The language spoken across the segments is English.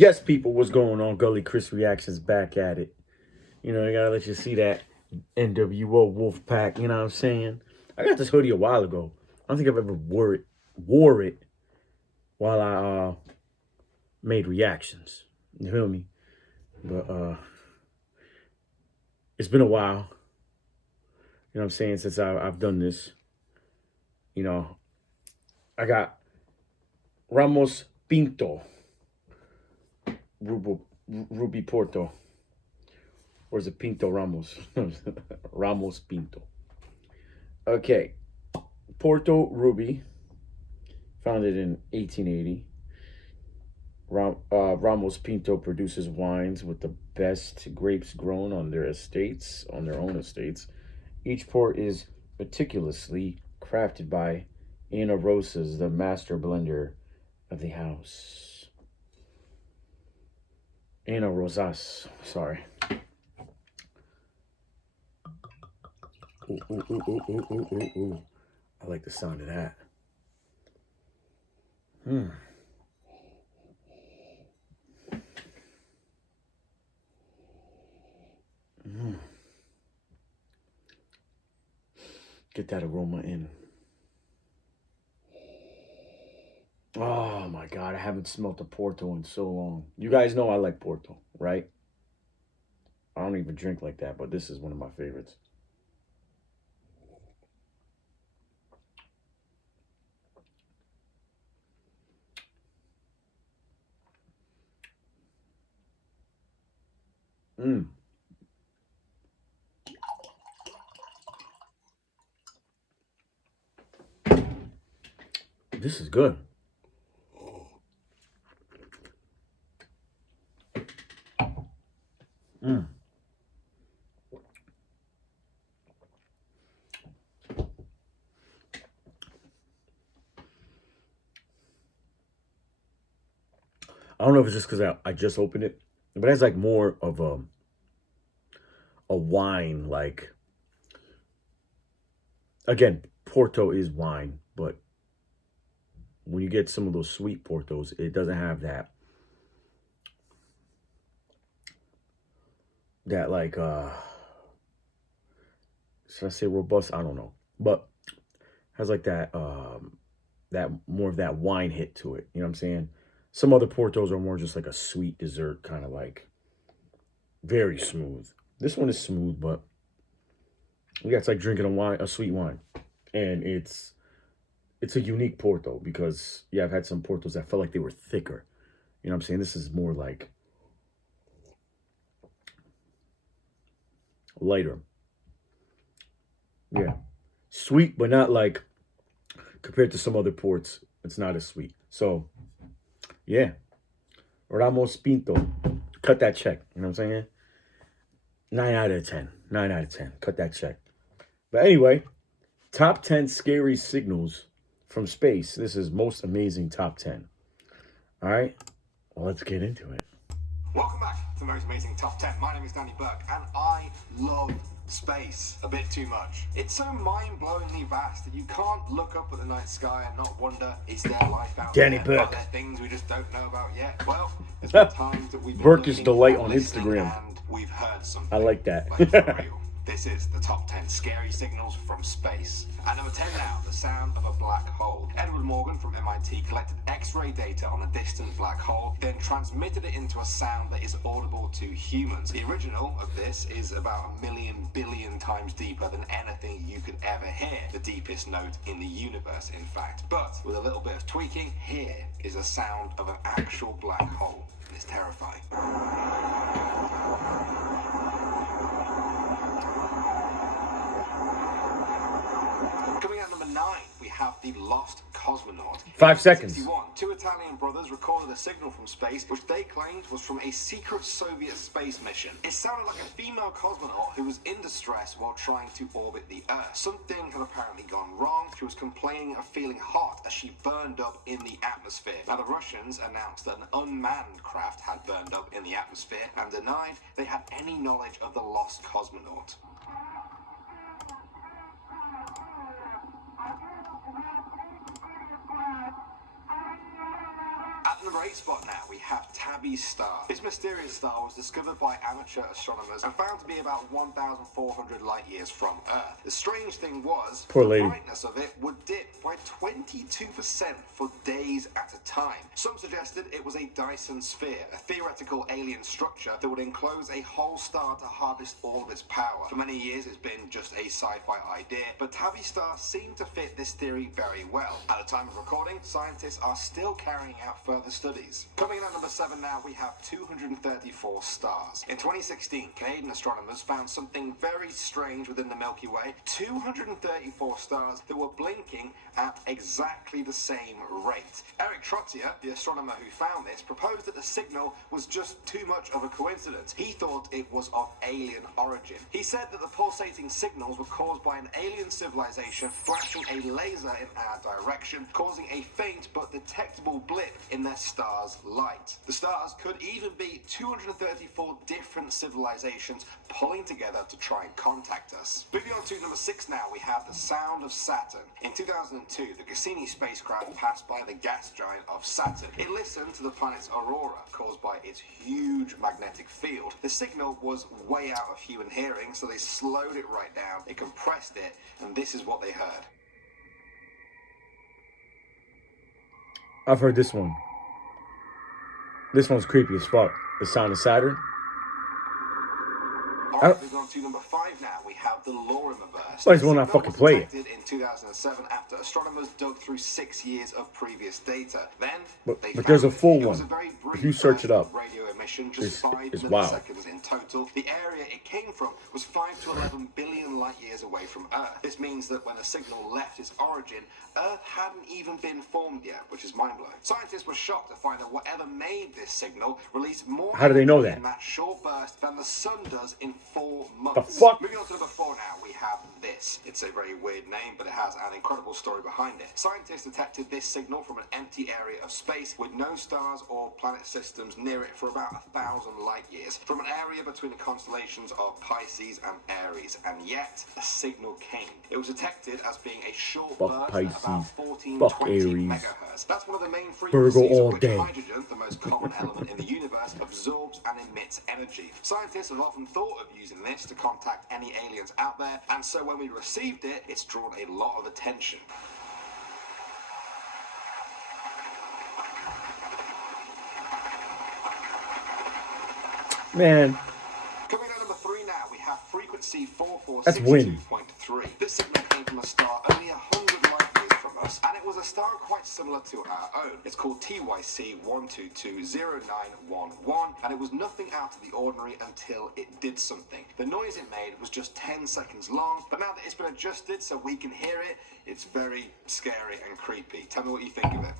Yes, people, what's going on? Gully Chris Reactions back at it. You know, I gotta let you see that NWO Wolf Pack. You know what I'm saying? I got this hoodie a while ago. I don't think I've ever wore it while I made reactions. You feel me? But it's been a while. You know what I'm saying? Since I've done this. You know, I got Ramos Pinto, Ruby Porto. Or is it Pinto Ramos? Ramos Pinto. Okay. Porto Ruby, founded in 1880. Ramos Pinto produces wines with the best grapes grown on their estates, on their own estates. Each port is meticulously crafted by Ana Rosas, the master blender of the house. Ana Rosas, sorry. Ooh, ooh, ooh, ooh, ooh, ooh, ooh, ooh. I like the sound of that. Mm. Get that aroma in. Oh my God, I haven't smelt a Porto in so long. You guys know I like Porto, right? I don't even drink like that, but this is one of my favorites. Mmm. This is good. Mmm. I don't know if it's just because I just opened it, but it has like more of a wine. Like, again, Porto is wine, but when you get some of those sweet Portos, it doesn't have that like should I say robust? I don't know, but has like that more of that wine hit to it. You know what I'm saying? Some other Portos are more just like a sweet dessert, kind of like very smooth. This one is smooth, but yeah, it's like drinking a sweet wine, and it's a unique Porto because yeah, I've had some Portos that felt like they were thicker. You know what I'm saying? This is more like lighter. Yeah, sweet, but not like compared to some other ports. It's not as sweet. So yeah, Ramos Pinto, cut that check. You know what I'm saying? 9 out of 10. 9 out of 10. Cut that check. But anyway, top 10 scary signals from space. This is most amazing top 10. All right, well, let's get into it. Welcome back to the Most Amazing Top 10. My name is Danny Burke, and I love space a bit too much. It's so mind-blowingly vast that you can't look up at the night sky and not wonder, is there life out Danny there? Burke. Are there things we just don't know about yet? Well, there's been times that we've been Burke is looking Delight and on listening, Instagram. and we've heard something. I like that. Like, for real. This is the top 10 scary signals from space. At number 10 now, the sound of a black hole. Edward Morgan from MIT collected X-ray data on a distant black hole, then transmitted it into a sound that is audible to humans. The original of this is about 1,000,000,000,000 times deeper than anything you could ever hear. The deepest note in the universe, in fact. But with a little bit of tweaking, here is a sound of an actual black hole. It's terrifying. Coming out number 9, we have the lost cosmonaut. 5 seconds. In 1961, two Italian brothers recorded a signal from space, which they claimed was from a secret Soviet space mission. It sounded like a female cosmonaut who was in distress while trying to orbit the Earth. Something had apparently gone wrong. She was complaining of feeling hot as she burned up in the atmosphere. Now, the Russians announced that an unmanned craft had burned up in the atmosphere and denied they had any knowledge of the lost cosmonaut. At number 8 spot now, we have Tabby's star. This mysterious star was discovered by amateur astronomers and found to be about 1,400 light years from Earth. The strange thing was, Poor the lady. brightness of it would dip by 22% for days at a time. Some suggested it was a Dyson sphere, a theoretical alien structure that would enclose a whole star to harvest all of its power. For many years, it's been just a sci-fi idea, but Tabby's star seemed to fit this theory very well. At the time of recording, scientists are still carrying out further studies. Coming in at number 7 now, we have 234 stars. In 2016, Canadian astronomers found something very strange within the Milky Way. 234 stars that were blinking at exactly the same rate. Eric Trottier, the astronomer who found this, proposed that the signal was just too much of a coincidence. He thought it was of alien origin. He said that the pulsating signals were caused by an alien civilization flashing a laser in our direction, causing a faint but detectable blip in their star's light. The stars could even be 234 different civilizations pulling together to try and contact us. Moving on to number 6 now, we have the sound of Saturn. In 2002, the Cassini spacecraft passed by the gas giant of Saturn. It listened to the planet's aurora, caused by its huge magnetic field. The signal was way out of human hearing, so they slowed it right down, they compressed it, and this is what they heard. I've heard this one. This one's creepy as fuck. The sound of Saturn. Alright, moving on to number 5 now, we have the Lorimerverse. Why does one not fucking play it? In 2007, after astronomers dug through 6 years of previous data, then But there's a full one. Brief If you search it up, radio emission, just 5 it's milliseconds wild. in total. The area it came from was 5 to 11 billion light years away from Earth. This means that when the signal left its origin, Earth hadn't even been formed yet, which is mind-blowing. Scientists were shocked to find that whatever made this signal released more How do they know that? in that short burst than the sun does in 4 months. The fuck? Moving on to number 4 now, we have this. It's a very weird name, but it has an incredible story behind it. Scientists detected this signal from an empty area of space with no stars or planet systems near it for about 1,000 light years, from an area between the constellations of Pisces and Aries, and yet a signal came. It was detected as being a short burst Pisces. at about 14 Fuck 20 Aries. megahertz. That's one of the main Virgo frequencies all of which day. hydrogen, the most common element in the universe, absorbs and emits energy. Scientists have often thought of using this to contact any aliens out there, and so when we received it, it's drawn a lot of attention. Man, Coming at number 3 now, we have frequency That's wind. 4462.3. This signal came from a star only 100 light years from us, and it was a star quite similar to our own. It's called TYC 1220911, and it was nothing out of the ordinary until it did something. The noise it made was just 10 seconds long, but now that it's been adjusted so we can hear it, it's very scary and creepy. Tell me what you think of it.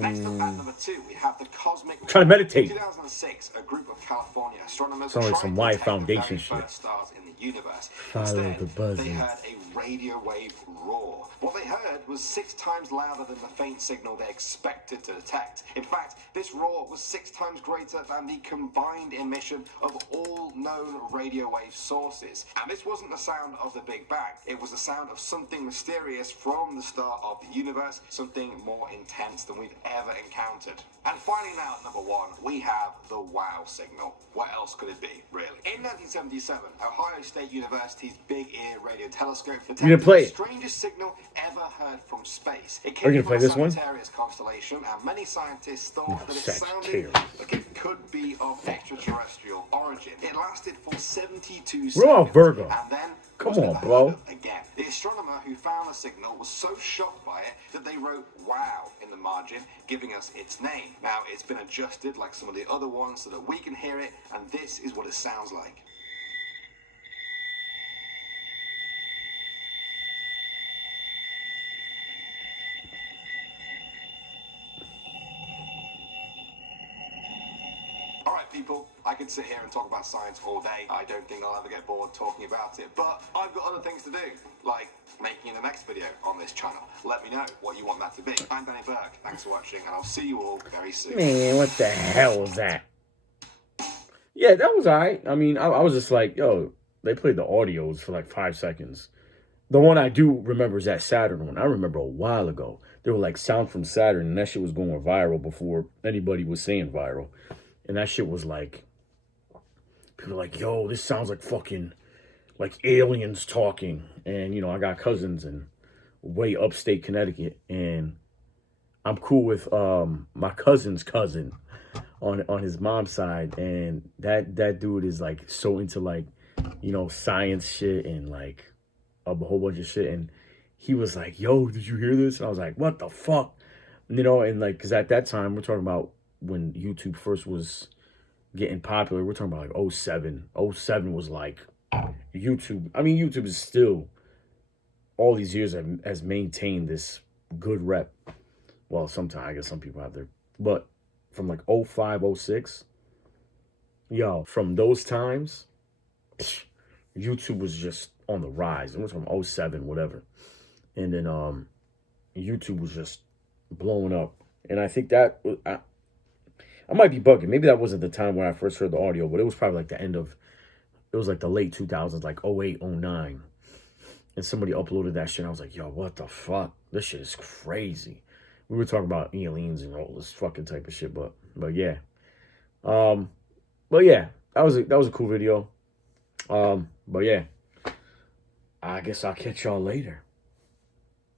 Next up at number 2, we have the cosmic. Trying to meditate. In 2006, a group of California astronomers Sounds like tried some to Y detect the Foundation very shit. first stars in the universe. Follow Instead, the buzzards. they heard a radio wave roar. What they heard was 6 times louder than the faint signal they expected to detect. In fact, this roar was 6 times greater than the combined emission of all known radio wave sources. And this wasn't the sound of the Big Bang. It was the sound of something mysterious from the start of the universe, something more intense than we've ever encountered. And finally now at number 1, we have the wow signal. What else could it be, really? In 1977, Ohio State University's Big Ear radio telescope detected gonna play the it? strangest signal ever heard from space. It Are you came gonna from play the this one? Sagittarius constellation, and many scientists thought that it sounded Sagittarius. like it could be of extraterrestrial origin. It lasted for 72 What about seconds, Virgo? and then Come was on, never bro. heard of again. The astronomer who found the signal was so shocked by it that they wrote "wow" in the margin, giving us its name. Now it's been adjusted like some of the other ones so that we can hear it, and this is what it sounds like. Alright people, I could sit here and talk about science all day. I don't think I'll ever get bored talking about it, but I've got other things to do, like making the next video on this channel. Let me know what you want that to be. I'm Danny Burke, thanks for watching, and I'll see you all very soon. Man, what the hell is that? Yeah, that was all right. I mean, I was just like, yo, they played the audios for like 5 seconds. The one I do remember is that Saturn one. I remember a while ago. They were like sound from Saturn, and that shit was going viral before anybody was saying viral. And that shit was like, people were like, yo, this sounds like fucking like aliens talking. And I got cousins in way upstate Connecticut, and I'm cool with my cousin's cousin on his mom's side, and that dude is like so into like science shit and like a whole bunch of shit. And he was like, yo, did you hear this? And I was like, what the fuck? And like, because at that time we're talking about when YouTube first was getting popular. We're talking about like '07. '07 was like YouTube. I mean, YouTube is still, all these years has maintained this good rep. Well, sometimes I guess some people have their, but from like '05, '06, yo, from those times, YouTube was just on the rise. It was from '07, whatever. And then YouTube was just blowing up. And I think that I might be bugging. Maybe that wasn't the time when I first heard the audio, but it was probably like the end of, it was like the late 2000s, like '08, '09. And somebody uploaded that shit. And I was like, yo, what the fuck? This shit is crazy. We were talking about aliens and all this fucking type of shit, but yeah. But yeah, that was a cool video. But yeah, I guess I'll catch y'all later.